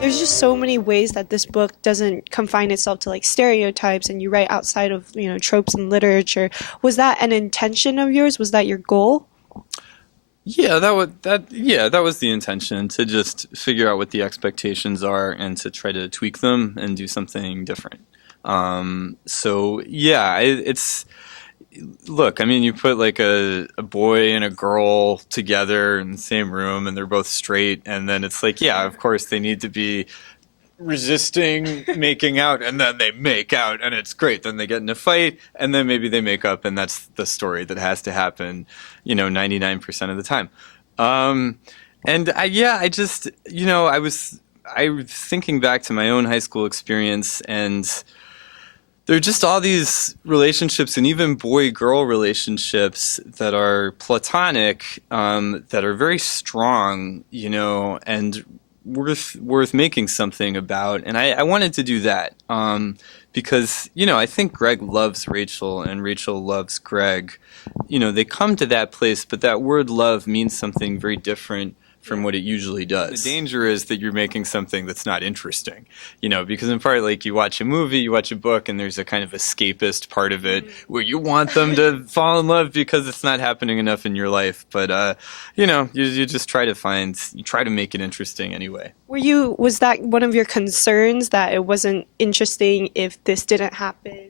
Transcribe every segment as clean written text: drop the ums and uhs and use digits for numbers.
There's just so many ways that this book doesn't confine itself to like stereotypes and you write outside of, tropes in literature. Was that an intention of yours? Was that your goal? Yeah, that was the intention, to just figure out what the expectations are and to try to tweak them and do something different. So yeah, it's look, I mean, you put like a boy and a girl together in the same room and they're both straight, and then it's like, yeah, of course they need to be resisting making out, and then they make out and it's great. Then they get in a fight and then maybe they make up, and that's the story that has to happen, 99% of the time. And I just, I was thinking back to my own high school experience, and there are just all these relationships, and even boy-girl relationships that are platonic, that are very strong, and worth making something about. And I wanted to do that, because, I think Greg loves Rachel and Rachel loves Greg. They come to that place, but that word love means something very different from what it usually does. The danger is that you're making something that's not interesting, because in part, like, you watch a movie, you watch a book, and there's a kind of escapist part of it where you want them to fall in love because it's not happening enough in your life. But, you just try to make it interesting anyway. Was that one of your concerns, that it wasn't interesting if this didn't happen?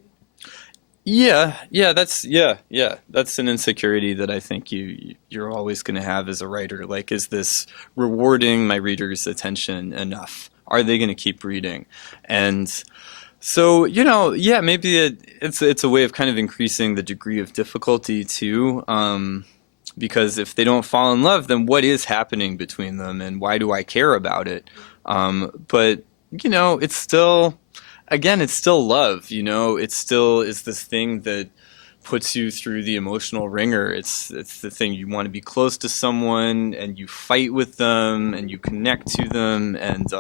Yeah, that's an insecurity that I think you're always going to have as a writer. Like, is this rewarding my readers' attention enough? Are they going to keep reading? And so, maybe it's a way of kind of increasing the degree of difficulty too. Because if they don't fall in love, then what is happening between them, and why do I care about it? But it's still. Again, it's still love, it still is this thing that puts you through the emotional ringer. It's the thing, you want to be close to someone and you fight with them and you connect to them, and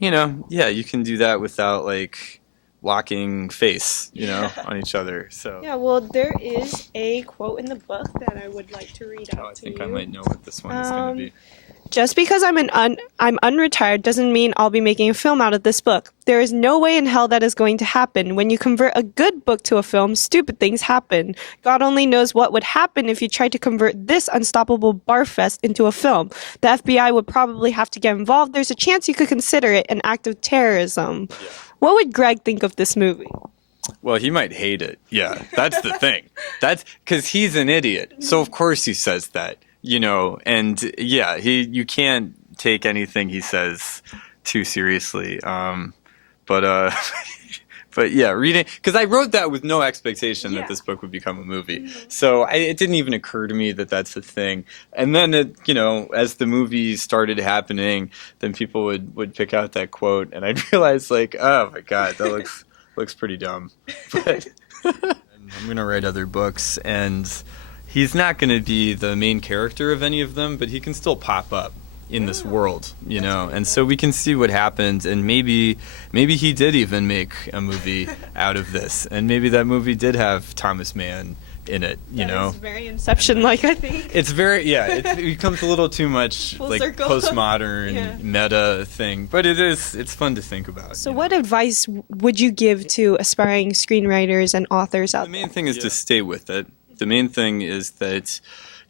you can do that without like locking face, on each other. So yeah, well, there is a quote in the book that I would like to read out to you. I think I might know what this one is going to be. Just because I'm unretired doesn't mean I'll be making a film out of this book. There is no way in hell that is going to happen. When you convert a good book to a film, stupid things happen. God only knows what would happen if you tried to convert this unstoppable barfest into a film. The FBI would probably have to get involved. There's a chance you could consider it an act of terrorism. Yeah. What would Greg think of this movie? Well, he might hate it. Yeah, that's the thing. That's because he's an idiot. So of course he says that. And yeah, you can't take anything he says too seriously. But yeah, reading, because I wrote that with no expectation that this book would become a movie. So it didn't even occur to me that that's a thing. And then as the movie started happening, then people would pick out that quote, and I'd realize like, oh my God, that looks pretty dumb. But I'm gonna write other books, and he's not going to be the main character of any of them, but he can still pop up in this world, and so we can see what happens, and maybe he did even make a movie out of this, and maybe that movie did have Thomas Mann in it, It's very Inception-like, I think. It's very, it becomes a little too much Full like circle. postmodern meta thing, but it's fun to think about. So what advice would you give to aspiring screenwriters and authors out there? The main thing is to stay with it. The main thing is that,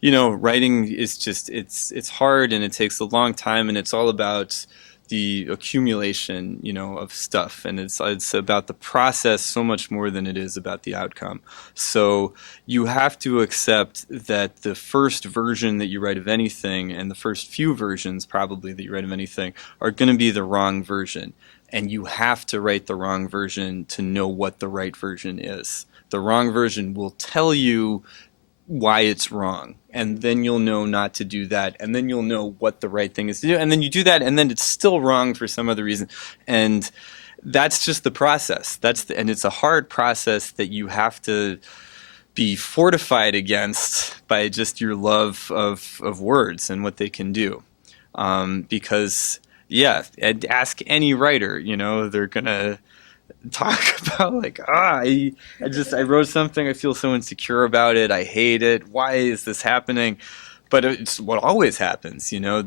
writing is just, it's hard and it takes a long time, and it's all about the accumulation, of stuff. And it's about the process so much more than it is about the outcome. So you have to accept that the first version that you write of anything, and the first few versions probably that you write of anything, are going to be the wrong version. And you have to write the wrong version to know what the right version is. The wrong version will tell you why it's wrong, and then you'll know not to do that, and then you'll know what the right thing is to do, and then you do that, and then it's still wrong for some other reason. And that's just the process. And it's a hard process that you have to be fortified against by just your love of words and what they can do. Because, ask any writer, they're gonna talk about like, I wrote something, I feel so insecure about it, I hate it, why is this happening? But it's what always happens, you know.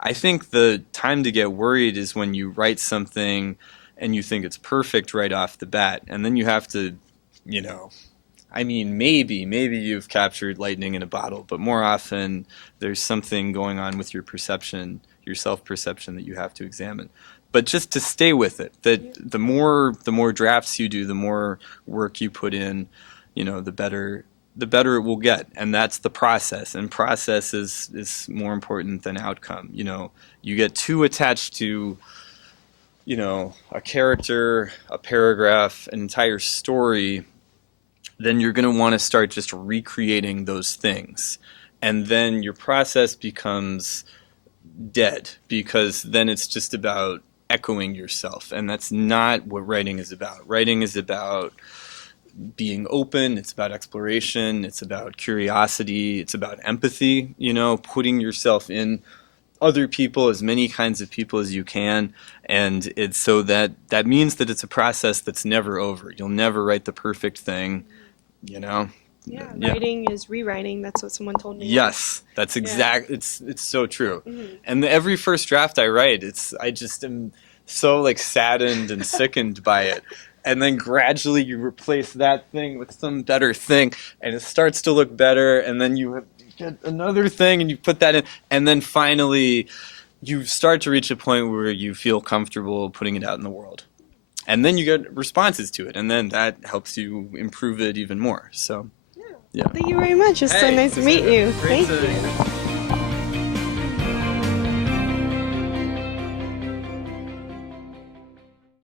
I think the time to get worried is when you write something and you think it's perfect right off the bat, and then you have to, you know, I mean, maybe you've captured lightning in a bottle, but more often there's something going on with your perception, your self-perception that you have to examine. But just to stay with it, that the more drafts you do, the more work you put in, you know, the better it will get. And that's the process. And process is more important than outcome. You know, you get too attached to, you know, a character, a paragraph, an entire story, then you're going to want to start just recreating those things. And then your process becomes dead, because then it's just about echoing yourself. And that's not what writing is about. Writing is about being open, it's about exploration, it's about curiosity, it's about empathy, you know, putting yourself in other people, as many kinds of people as you can. And it's so that means that it's a process that's never over. You'll never write the perfect thing, you know. Yeah, writing is rewriting. That's what someone told me. Yes, that's exact. Yeah. It's so true. Mm-hmm. And every first draft I write, I just am so like saddened and sickened by it. And then gradually you replace that thing with some better thing, and it starts to look better. And then you get another thing, and you put that in, and then finally you start to reach a point where you feel comfortable putting it out in the world. And then you get responses to it, and then that helps you improve it even more. So. Yeah. Thank you very much. It's so nice to meet you. Thank you.